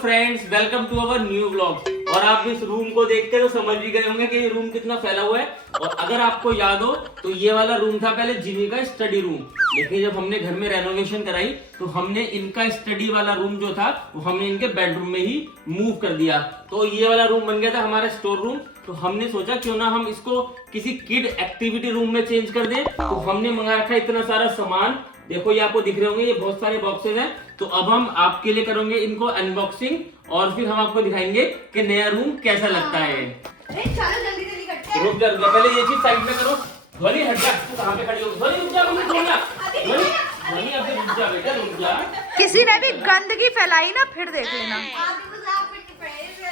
Friends, welcome to our new vlog. और आप इस रूम को देख के तो समझ भी गए होंगे कि ये रूम कितना फैला हुआ है। और अगर आपको याद हो तो ये वाला रूम था पहले जिमी का स्टडी रूम, लेकिन जब हमने घर में रेनोवेशन कराई तो हमने इनका स्टडी वाला रूम जो था वो हमने इनके बेडरूम में ही मूव कर दिया। तो ये वाला रूम बन गया था हमारा स्टोर रूम। तो हमने सोचा क्यों ना हम इसको किसी किड एक्टिविटी रूम में चेंज कर दें। तो हमने मंगा रखा इतना सारा सामान, देखो ये आपको दिख रहे होंगे, ये बहुत सारे बॉक्सेस हैं। तो अब हम आपके लिए करेंगे इनको अनबॉक्सिंग और फिर हम आपको दिखाएंगे कि नया रूम कैसा लगता है। चलो जल्दी जल्दी करते हैं। रुक जा, पहले ये चीज साइड में करो। ध्वनि हट जा, तू कहां पे खड़ी हो? ध्वनि रुक जा, मम्मी छोड़ जा। ध्वनि अभी रुक जा बेटा, रुक जा। किसी ने भी गंदगी फैलाई ना फिर देख लेना।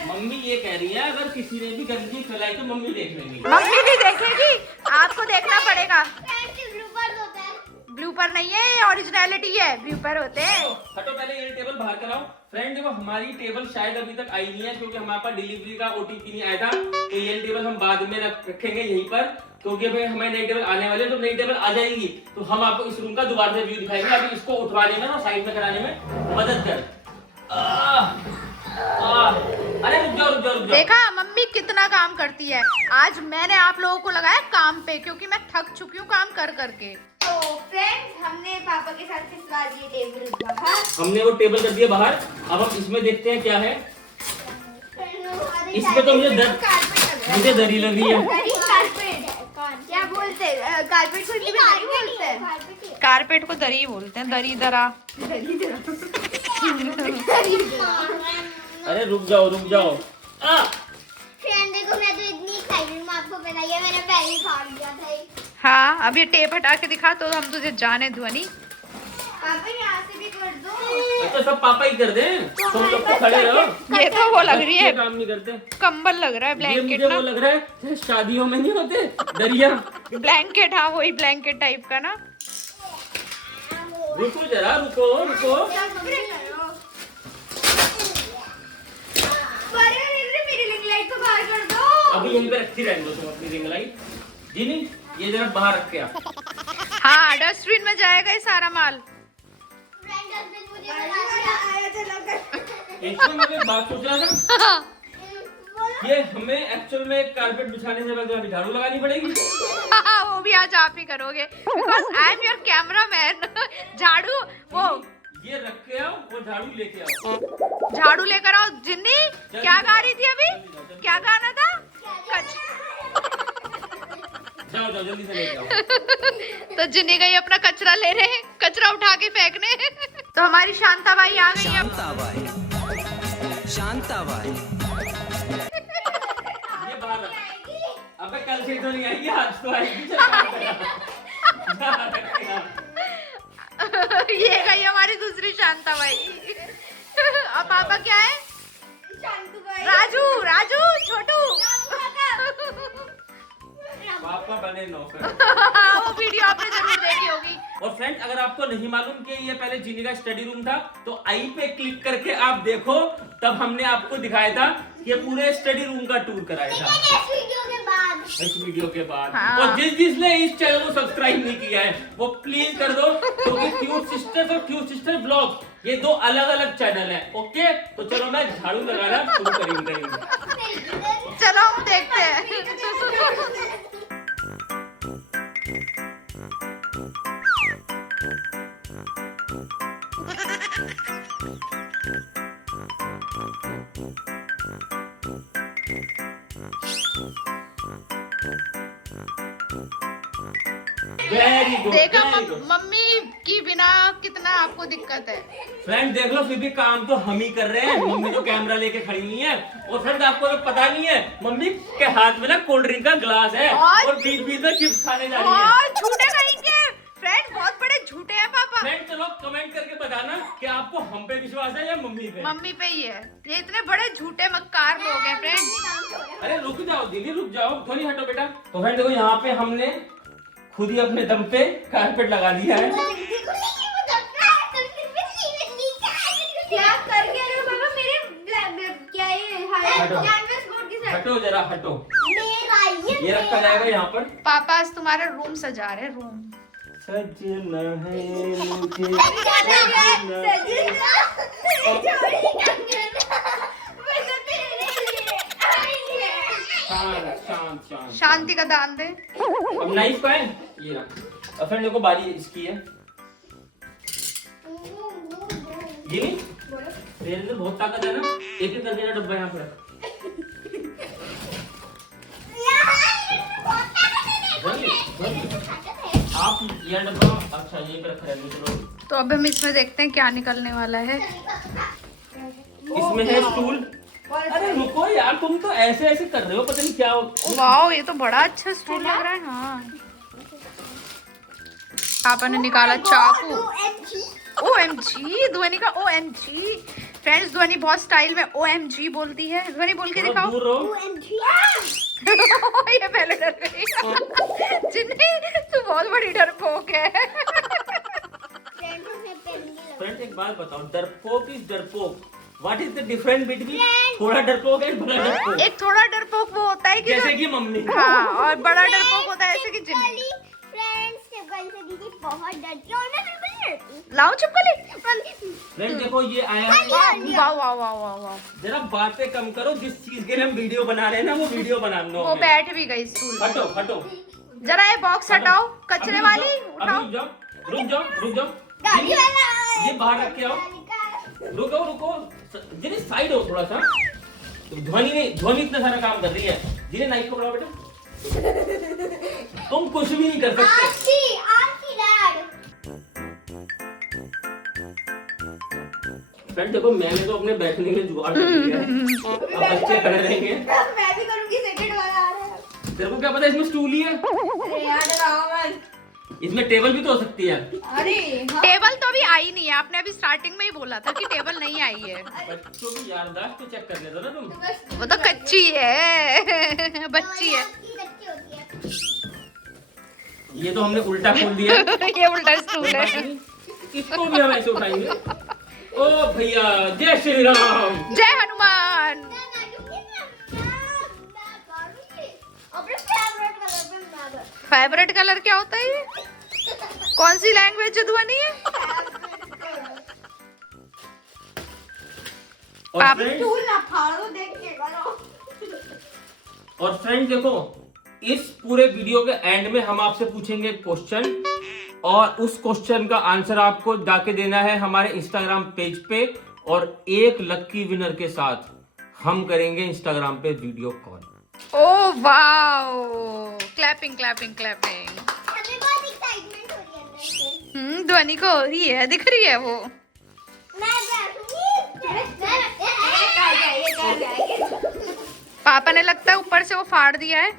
मम्मी ये कह रही है अगर किसी ने भी गंदगी फैलाई तो मम्मी देख लेंगी। मम्मी भी देखेगी, आपको देखना पड़ेगा। ब्लूपर नहीं है, ओरिजिनलिटी है, ब्लूपर होते हैं। हटो, पहले ये टेबल बाहर कराओ। फ्रेंड देखो, हमारी टेबल शायद अभी तक आई नहीं है क्योंकि हमारे पास डिलीवरी का ओटीपी नहीं आया था। तो ये टेबल हम बाद में रखेंगे यहीं पर, क्योंकि भाई हमें नई टेबल आने वाली है। तो नई टेबल आ जाएगी तो हम आपको इस रूम का दोबारा से व्यू दिखाएंगे। अभी इसको उठवाने में और साइड में कराने में मदद कर। अरे रुक जाओ रुक जाओ रुक जाओ। देखा मम्मी कितना काम करती है। आज मैंने आप लोगों को लगाया काम पे, क्योंकि मैं थक चुकी हूँ काम कर करके। तो फ्रेंड्स, हमने पापा के साथ खिसका दिए टेबल बाहर। हमने वो टेबल कर दिया बाहर। अब हम इसमें देखते हैं क्या है। इसमें तो मुझे दरी लग रही है। क्या बोलते हैं? कारपेट को हिंदी में दरी बोलते हैं। कारपेट को दरी बोलते हैं, दरी दरा। अरे रुक जाओ रुक जाओ। फ्रेंड देखो, मैं तो इतनी एक्साइटेड हूं, आपको पता ही है मैंने पहले ही खा लिया था। हाँ, अब ये टेप हटा के दिखा तो हम तुझे जाने ध्वनि। पापा यहाँ से भी कर दो। तो सब पापा ही कर दें, तुम लोग तो खड़े रहो। ये तो वो लग रही है, काम नहीं करते। कंबल लग रहा है, ये ब्लैंकेट मुझे ना। वो लग रहा है शादियों में नहीं होते दरिया। ब्लैंकेट, हाँ वही ब्लैंकेट टाइप का ना। रुको जरा, रुको रुको। मेरी रिंग लाइट को बाहर कर दो। अभी यहीं पे रखी रहने दो तुम अपनी रिंग लाइट। जी नहीं, ये जरा बाहर रख के आओ। हाँ, डस्टबिन में जाएगा ये सारा माल। इसमें मैं एक बात सोच रहा था, ये हमें एक्चुअल में कारपेट बिछाने से पहले झाड़ू लगानी पड़ेगी। वो भी आज आप ही करोगे, because I am your cameraman. झाड़ू वो ये रख के आओ, वो झाड़ू लेके आओ। झाड़ू लेकर आओ। जिन्नी क्या गा रही थी अभी? क्या गाना था? जाओ जाओ जल्दी से लेके आओ। तो जिन्नी गई अपना कचरा ले रहे हैं, कचरा उठा के फेंकने। तो हमारी शांताबाई आ गई अब। शांताबाई ये बाहर रख। अबे कल से तो नहीं आएगी, आज तो आएगी। ये गई हमारी दूसरी शांताबाई। अब पापा क्या है? राजू, राजू छोटू। पापा बने नौकर। वो वीडियो आपने जरूर देखी होगी। और फ्रेंड, अगर आपको नहीं मालूम कि ये पहले जिनी का स्टडी रूम था तो आई पे क्लिक करके आप देखो, तब हमने आपको दिखाया था कि पूरे स्टडी रूम का टूर कराया था इस वीडियो के बाद। हाँ। और जिसने इस चैनल को सब्सक्राइब नहीं किया है वो प्लीज कर दो, क्योंकि क्यूट सिस्टर्स और क्यूट सिस्टर ब्लॉग ये दो अलग अलग चैनल है। ओके, तो चलो मैं झाड़ू लगाना शुरू करेंगे। चलो हम देखते हैं। Very good. देखा मम्मी की बिना कितना आपको दिक्कत है। फ्रेंड देख लो, फिर भी काम तो हम ही कर रहे हैं। मम्मी तो कैमरा लेके खड़ी हुई है। और फ्रेंड आपको तो पता नहीं है, मम्मी के हाथ में ना कोल्ड ड्रिंक का ग्लास है और बीच बीच में चिप्स खाने जा रही है। और झूठे कहेंगे फ्रेंड, बहुत बड़े झूठे हैं पापा। फ्रेंड चलो कमेंट करके बताना कि आपको हम पे विश्वास है या मम्मी पे। मम्मी पे ही है, ये इतने बड़े झूठे मक्कार लोग हैं फ्रेंड। अरे रुक जाओ दीदी, रुक जाओ, थोड़ी हटो बेटा। तो फ्रेंड देखो, यहाँ पे हमने खुद ही अपने दम पे कारपेट लगा दिया है। क्या कर गया रे बाबा मेरे? क्या ये हटो जरा हटो। ये रखा जाएगा यहाँ पर। पापा आज तुम्हारा रूम सजा रहे, रूम सजना है मुझे। शांत शांत शांति का दान दे। अब नाइफ का है ये रहा। अब फ्रेंड देखो बारी इसकी है। ये नहीं तेरे अंदर बहुत ताकत है ना, एक एक करके ना डब्बा यहाँ पे रख। आप ये डब्बा अच्छा ये पे रखा है। चलो तो अब हम इसमें देखते हैं क्या निकलने वाला है। इसमें है स्टूल। अरे रुको यार, तुम तो ऐसे ऐसे कर रहे हो, पता नहीं क्या वाओ ये तो बड़ा अच्छा स्टूल लग रहा है। हाँ पापा ने निकाला चाकू। OMG ध्वनि का OMG। फ्रेंड्स ध्वनि बहुत स्टाइल में OMG बोलती है। ध्वनि बोल के दिखाओ। दूर रहो। ये पहले डर गई। जिन्नी तू बहुत बड़ी डरपोक है। फ्रेंड एक बात बताओ, डरपोक इज डरपोक, what is the difference between थोड़ा डरपोक एंड बड़ा डरपोक? एक थोड़ा डरपोक वो होता है कि जैसे कि मम्मी। हाँ, और बड़ा डरपोक होता है ऐसे कि जिन्नी। दीदी बहुत डरती है और मैं बिल्कुल नहीं डरती। लाओ छिपकली। फ्रेंड देखो ये आया है। वाह वाह वाह वाह वाह। जरा बातें कम करो, जिस चीज के लिए हम वीडियो बना रहे हैं ना वो वीडियो बना लो। वो बैठ भी गई स्टूल। हटो हटो जरा ये बॉक्स हटाओ, कचरे वाली उठाओ। रुक जाओ रुक जाओ रुक जाओ। गाड़ी वाला ये बाहर रख के आओ। रुको रुको जिन्हें साइड हो थोड़ा सा। ध्वनि इतना सारा काम कर रही है। जिन्हें नाइफ पकड़ाओ बेटा। तुम कुछ भी नहीं कर सकते। फ्रेंड देखो मैंने तो अपने बैठने के लिए जुगाड़ कर लिया है। अब बच्चे खड़े रहेंगे। मैं भी करूंगी, सेकंड वाला आ रहा है। तेरे को क्या पता इसमें स्टूल ही है? अरे यार डराओ मत। इसमें टेबल भी तो हो सकती है। अरे हाँ। टेबल तो अभी आई नहीं है। आपने अभी स्टार्टिंग में ही बोला था कि टेबल नहीं आई है। बच्चों की याददाश्त तो चेक कर लेते हो ना तुम। वो तो कच्ची है। बच्ची है। ये तो हमने उल्टा खोल दिया। ये उल्टा स्टूल है। इसको भी हम ऐसे उठाएंगे। ओ भैया जय श्री राम। जय हनुमान। फेवरेट कलर क्या होता है? ये कौन सी लैंग्वेज ध्वनि है? और फ्रेंड ना फाड़ो, देख के करो। और फ्रेंड देखो इस पूरे वीडियो के एंड में हम आपसे पूछेंगे क्वेश्चन, और उस क्वेश्चन का आंसर आपको जाके देना है हमारे इंस्टाग्राम पेज पे, और एक लक्की विनर के साथ हम करेंगे इंस्टाग्राम पे video call. Oh wow, clapping clapping clapping. हमें बहुत एक्साइटमेंट हो रही है अंदर से। ध्वनि को हो रही है, दिख रही है वो। मैं पापा ने लगता है ऊपर से वो फाड़ दिया है।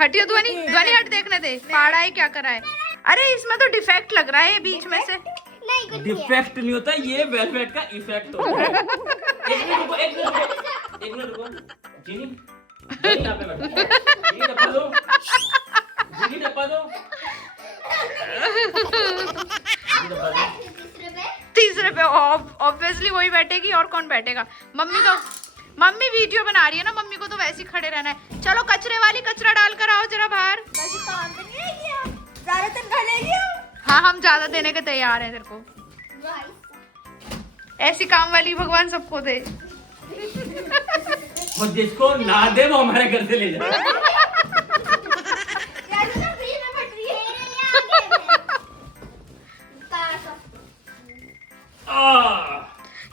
हटियो ध्वनि, ध्वनि हट, देखने दे फाड़ा है क्या करा है। अरे इसमें तो डिफेक्ट लग रहा है ये बीच में से। नहीं कुछ डिफेक्ट नहीं होता, ये वेलवेट का इफेक्ट होता है। एक मिनट रुको, एक मिनट रुको, एक मिनट रुको। जीनी जीनी यहाँ पे बैठो। जीनी डब्बा दो, जीनी डब्बा दो, जीनी डब्बा दो। तीसरे पे ऑब्वियसली वही बैठेगी, और कौन बैठेगा? मम्मी वीडियो बना रही है ना, मम्मी को तो वैसे ही खड़े रहना है। चलो कचरे वाली कचरा डाल कर आओ जरा बाहर। हाँ हम ज्यादा देने के तैयार हैं तेरे को। ऐसी काम वाली भगवान सबको दे। और जिसको ना दे वो हमारे घर से ले जाए।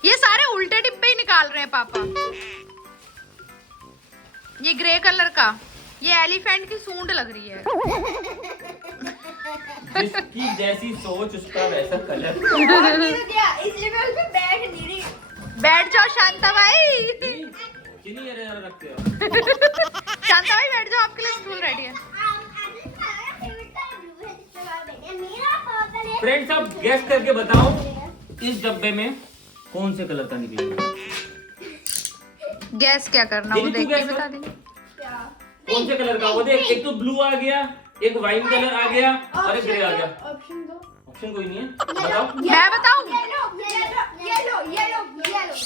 ये सारे उल्टे डिब्बे ही निकाल रहे हैं पापा। ये ग्रे कलर का, ये एलिफेंट की सूंड लग रही है। जिसकी जैसी सोच उसका वैसा कलर। इसलिए मैं उसमें बैठ नहीं रही। बैठ जाओ शांता भाई। चीनी रखते हो। शांता भाई बैठ जाओ, आपके लिए स्टूल रेडी है। फ्रेंड्स आप गेस करके बताओ इस डब्बे में कौन से कलर का निकलेगा। गैस क्या करना, वो देख के बता देंगे। कौन से कलर का? वो देख, एक तो ब्लू आ गया, एक वाइन कलर आ गया, और एक ग्रे आ गया। ऑप्शन दो। ऑप्शन कोई नहीं है, बताओ। मैं बताऊं?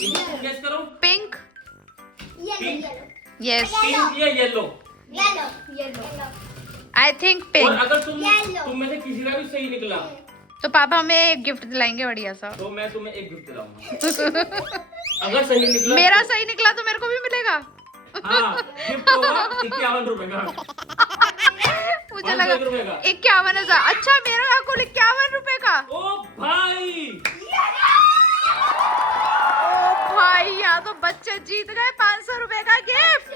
इनको गेस करो। पिंक। पिंक, यस पिंक या येलो। आई थिंक और पिंक। अगर तुम में से किसी का भी सही निकला तो पापा हमें एक गिफ्ट दिलाएंगे बढ़िया सा। तो मैं तुम्हें एक गिफ्ट दिलाऊंगा। अगर सही निकला मेरा सही निकला तो मेरे को भी मिलेगा। हाँ गिफ्ट होगा 51 रुपए का। मुझे लगा 501 रुपए का। 51,000। अच्छा मेरा कुल 51 रुपए का। ओ भाई ओ भाई यहाँ तो बच्चे जीत गए 500 रुपए का गिफ्ट।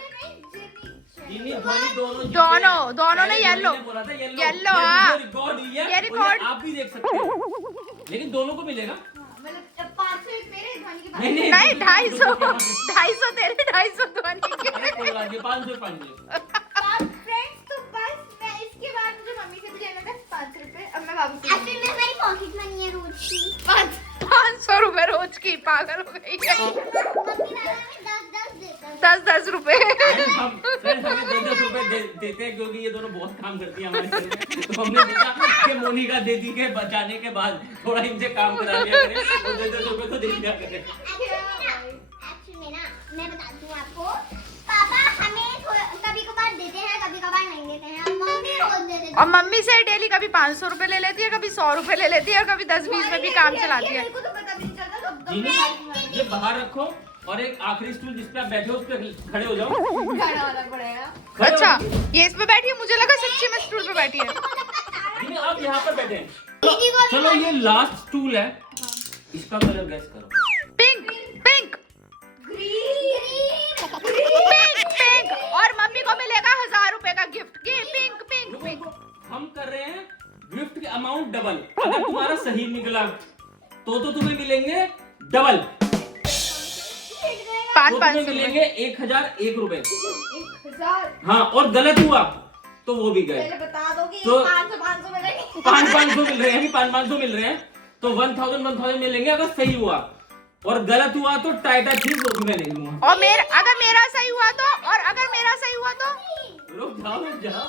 जिनी ध्वनि दोनों दोनों ने येलो बोला था येलो। हाँ रिकॉर्ड हुई है ये रिकॉर्ड आप भी देख सकते हो, लेकिन दोनों को मिलेगा। मतलब 500 मेरे ध्वनि के पास। नहीं नहीं 250 तेरे 250 ध्वनि के। 500 फ्रेंड्स तो बस मैं इसके बाद मुझे मम्मी से भी लेना था 5 रुपए। अब मैं बाबू से एक्चुअली मेरी पॉकेट मनी है रोज की 500 रुपए रोज की। पागल हो गई है। मम्मी दादा में 10 देता है। 10 रुपए। हम फ्रेंड्स हमें 10 रुपए देते हैं क्योंकि ये दोनों बहुत काम करती है हमारे घर में। तो हमने सोचा कि मोनिका दीदी के बचाने के बाद थोड़ा इनसे काम करा लिया करें, तो 10 रुपए तो दे दिया करें। एक्चुअली ना मैं बताती हूँ आपको, पापा हमें कभी कभार देते हैं, कभी कभार नहीं देते हैं, और मम्मी रोज दे देती है। और मम्मी से डेली कभी 500 रुपए ले लेती है, कभी 100 रुपए ले लेती है, और कभी 10-20 में भी काम चलाती है। मेरे को तो पता भी नहीं चलता कब जिनी ये बाहर रखो और एक आखिरी स्टूल जिस पे आप बैठे हो उस पे खड़े हो जाओ। खाना वाला पड़ेगा। खड़े हो अच्छा जाओ। ये इस पे बैठी है, मुझे लगा सच्ची में स्टूल पे बैठी है। जिनी आप यहाँ पर बैठे हैं। दीदी को चलो ये लास्ट स्टूल है, इसका कलर गैस करो। Pink pink green pink. और मम्मी को मिलेगा 1000 रुपए का गिफ्ट। पिंक पिंक रुको, पिंक। हम कर रहे हैं गिफ्ट के अमाउंट डबल। अगर तुम्हारा सही निकला तो तुम्हें मिलेंगे डबल, तो तुम्हें 500 मिलेंगे 1001 रुपए। 1000 हाँ और गलत हुआ तो वो भी गए। पहले बता दो कि तो 500 मिलेंगे। 500 मिल रहे हैं, 500 मिल रहे हैं, तो 1000 मिलेंगे अगर सही हुआ, और गलत हुआ तो टाइटा चीज मैं नहीं दूंगा। और अगर मेरा सही हुआ तो, और अगर मेरा सही हुआ तो, रुक जाओ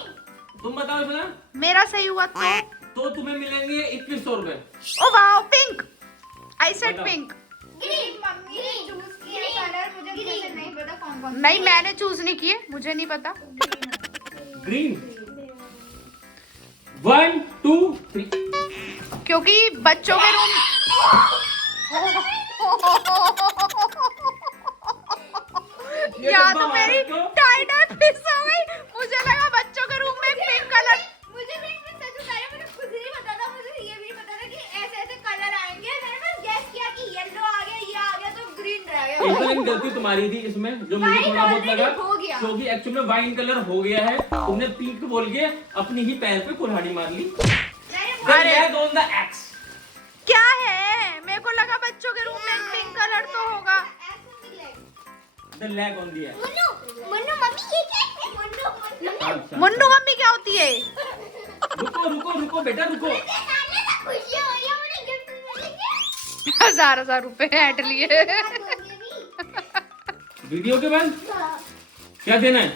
तुम बताओ इसमें। मेरा सही हुआ तो तुम्हें मिलेंगे 2100 रुपए। Oh wow pink. I said बताओ। पिंक। ग्रीन मम्मी ने चूज किया कलर, मुझे अच्छे से नहीं पता कौन कौन। नहीं मैंने चूज नहीं किए, मुझे नहीं पता। ग्रीन 1 2 3। क्योंकि बच्चों के रूम या तो मेरी टाइटा फिस हो गई। मुझे लगा बच्चों के रूम में पिंक कलर। मुझे भी सच बता रही, मुझे खुद नहीं पता था, मुझे ये भी पता था कि ऐसे ऐसे कलर आएंगे। मैंने बस गैस किया कि येलो आ गया, ये आ गया, तो ग्रीन रह गया। लेकिन गलती तुम्हारी थी इसमें, जो मुझे White थोड़ा बहुत already लगा, हो गया। क्योंकि एक्चुअली में वाइन कलर हो गया है। तुमने पिंक बोल के अपनी ही पैर पे कुल्हाड़ी मार ली। अरे। On the x. क्या है, मेरे को लगा बच्चों के रूम में पिंक कलर तो होगा। The lag on the x. Munnu Munnu mummy ये क्या है? मुन्नू मुन्नू मम्मी क्या होती है? रुको रुको रुको बेटा रुको। खुशी हो रही है, मुझे गिफ्ट मिलेंगे। 1000 रुपए ऐड लिए। वीडियो के बाद क्या देना है?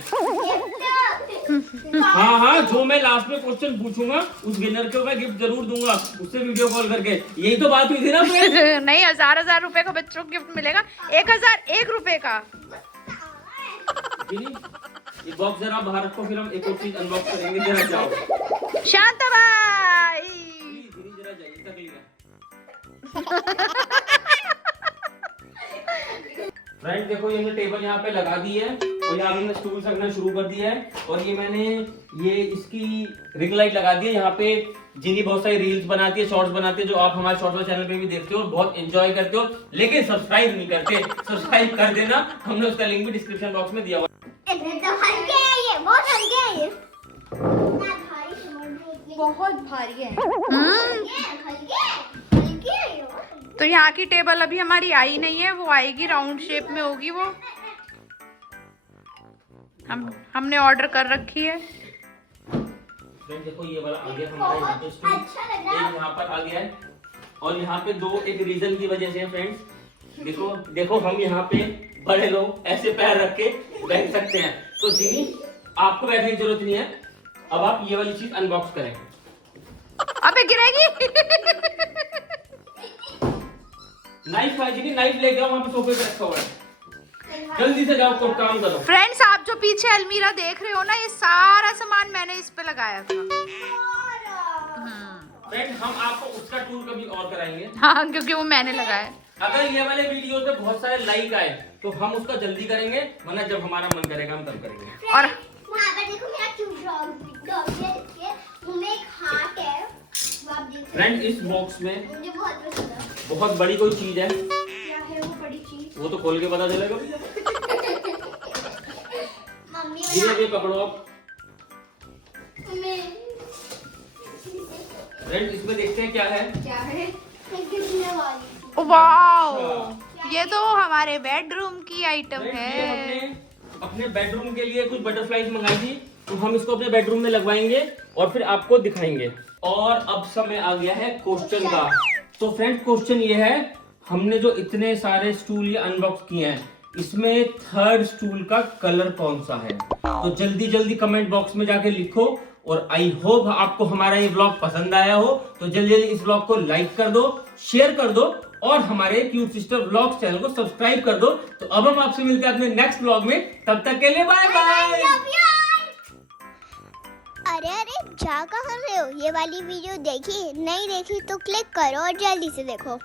हाँ हाँ, जो मैं लास्ट में क्वेश्चन पूछूंगा उस विनर को मैं गिफ्ट जरूर दूंगा, उससे वीडियो कॉल करके। यही तो बात हुई थी ना फ्रेंड्स? नहीं 1000 रुपए का बच्चों को गिफ्ट मिलेगा। 1001 रुपए का। ये बॉक्स जरा बाहर रखो, फिर हम एक और चीज अनबॉक्स करेंगे। जरा जाओ शांत भाई। प्लीज, जरा जाइए, तकलीफ फ्रेंड देखो, ये हमने टेबल यहाँ पे लगा दी है और यहाँ पे हमने स्टूल रखना शुरू कर दिया है। और ये मैंने इसकी रिंग लाइट लगा दी है। यहाँ पे जिनी बहुत सारी रील्स बनाती है, शॉर्ट्स बनाती है, जो आप हमारे शॉर्ट्स चैनल पे भी देखते हो और बहुत एंजॉय करते हो, लेकिन सब्सक्राइब नहीं करते। सब्सक्राइब कर देना, हमने उसका लिंक भी डिस्क्रिप्शन बॉक्स में दिया हुआ है। तो हल्के है ये, बहुत हल्के है ये। इतना भारी समझ, बहुत भारी है। हल्के है ये। तो यहाँ की टेबल अभी हमारी आई नहीं है, वो आएगी, राउंड शेप में होगी वो। हमने ऑर्डर कर रखी है। फ्रेंड देखो, ये वाला आ गया हमारा यहाँ पे स्टूल, अच्छा लग रहा है। एक यहाँ पर आ गया है, और यहाँ पे दो एक रीजन की वजह से फ्रेंड्स। देखो देखो, हम यहाँ पे बड़े लोग ऐसे पैर रख के बैठ सकते हैं, तो जिनी आपको बैठने की जरूरत नहीं है। अब आप ये वाली चीज अनबॉक्स करें। अबे गिरेगी। नाइफ है जिनी, नाइफ लेके आओ, वहाँ पे सोफे पे रखा हुआ है। जल्दी से जाओ, कोई काम करो। फ्रेंड्स आप जो पीछे अलमीरा देख रहे हो ना, ये सारा सामान मैंने इस पे लगाया था। फ्रेंड हम आपको उसका टूर कभी और कराएंगे। हाँ क्योंकि वो मैंने लगाया है। अगर ये वाले वीडियो पे बहुत सारे लाइक आए तो हम उसका जल्दी करेंगे, वरना जब हमारा मन करेगा हम तब करेंगे। और वहाँ पर देखो मेरा क्यूट डॉग है, देखिए मुंह में एक हार्ट है, वो आप देख सकते फ्रेंड इस बॉक्स में हैं। मुझे बहुत पसंद है। बहुत बड़ी कोई चीज है, क्या है वो बड़ी चीज? वो तो खोल के पता चलेगा। मम्मी ये पकड़ो आप। फ्रेंड इसमें देखते हैं क्या है। क्या है? एक गिरने वाली। वाओ, ये तो हमारे बेडरूम की आइटम फ्रेंड, ये है। हमने अपने बेडरूम के लिए कुछ बटरफ्लाईज मंगाई थी, तो हम इसको अपने बेडरूम में लगवाएंगे और फिर आपको दिखाएंगे। और अब समय आ गया है क्वेश्चन का। तो फ्रेंड क्वेश्चन ये है, हमने जो इतने सारे स्टूल ये अनबॉक्स किए हैं, इसमें थर्ड स्टूल का कलर कौन सा है? तो जल्दी जल्दी कमेंट बॉक्स में जाके लिखो। और आई होप आपको हमारा ये व्लॉग पसंद आया हो, तो जल्दी जल्दी इस व्लॉग को लाइक कर दो, शेयर कर दो और हमारे क्यूट सिस्टर व्लॉग्स चैनल को सब्सक्राइब कर दो। तो अब हम आपसे मिलते हैं अपने नेक्स्ट व्लॉग में, तब तक के लिए बाय बाय। अरे जा कहाँ रहे हो? ये वाली वीडियो देखी नहीं देखी तो क्लिक करो और जल्दी से देखो।